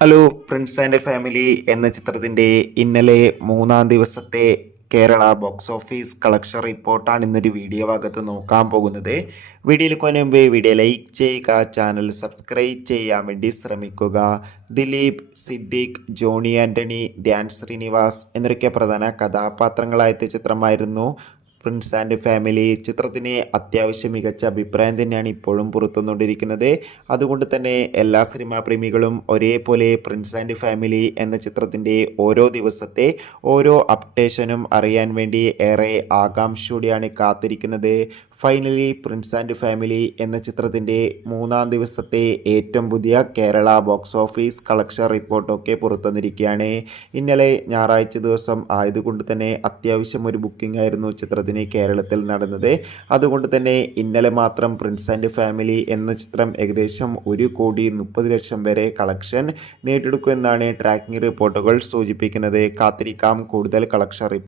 Hello Prince and family എന്ന ചിത്രത്തിൻ്റെ ഇന്നലെ മൂന്നാം ദിവസത്തെ കേരള ബോക്സ് ഓഫീസ് കളക്ഷൻ റിപ്പോർട്ടാണ് ഇന്നൊരു വീഡിയോ ഭാഗത്ത് നോക്കാൻ പോകുന്നത്. വീഡിയോയിൽ മുൻപ് വീഡിയോ ലൈക്ക് ചെയ്യുക, ചാനൽ സബ്സ്ക്രൈബ് ചെയ്യാൻ വേണ്ടി ശ്രമിക്കുക. ദിലീപ്, സിദ്ദിഖ്, ജോണി ആൻ്റണി, ധ്യാൻ ശ്രീനിവാസ് എന്നൊക്കെ പ്രധാന കഥാപാത്രങ്ങളായ ചിത്രമായിരുന്നു പ്രിൻസ് ആൻഡ് ഫാമിലി. ചിത്രത്തിന് അത്യാവശ്യം മികച്ച അഭിപ്രായം തന്നെയാണ് ഇപ്പോഴും പുറത്തുവന്നുകൊണ്ടിരിക്കുന്നത്. അതുകൊണ്ട് തന്നെ എല്ലാ സിനിമാ പ്രേമികളും ഒരേപോലെ പ്രിൻസ് ആൻഡ് ഫാമിലി എന്ന ചിത്രത്തിൻ്റെ ഓരോ ദിവസത്തെ ഓരോ അപ്ഡേഷനും അറിയാൻ വേണ്ടി ഏറെ ആകാംക്ഷയോടെയാണ് കാത്തിരിക്കുന്നത്. ഫൈനലി പ്രിൻസ് ആൻഡ് ഫാമിലി എന്ന ചിത്രത്തിൻ്റെ മൂന്നാം ദിവസത്തെ ഏറ്റവും പുതിയ കേരള ബോക്സ് ഓഫീസ് കളക്ഷൻ റിപ്പോർട്ടൊക്കെ പുറത്തുവന്നിരിക്കുകയാണ്. ഇന്നലെ ഞായറാഴ്ച ദിവസം ആയതുകൊണ്ട് തന്നെ അത്യാവശ്യം ഒരു ബുക്കിംഗ് ആയിരുന്നു ചിത്രത്തിന് കേരളത്തിൽ നടന്നത്. അതുകൊണ്ട് തന്നെ ഇന്നലെ മാത്രം പ്രിൻസ് ആൻഡ് ഫാമിലി എന്ന ചിത്രം ഏകദേശം 1,30,00,000 വരെ കളക്ഷൻ നേടിയെടുക്കുമെന്നാണ് ട്രാക്കിംഗ് റിപ്പോർട്ടുകൾ സൂചിപ്പിക്കുന്നത്. കാത്തിരിക്കാം കൂടുതൽ കളക്ഷൻ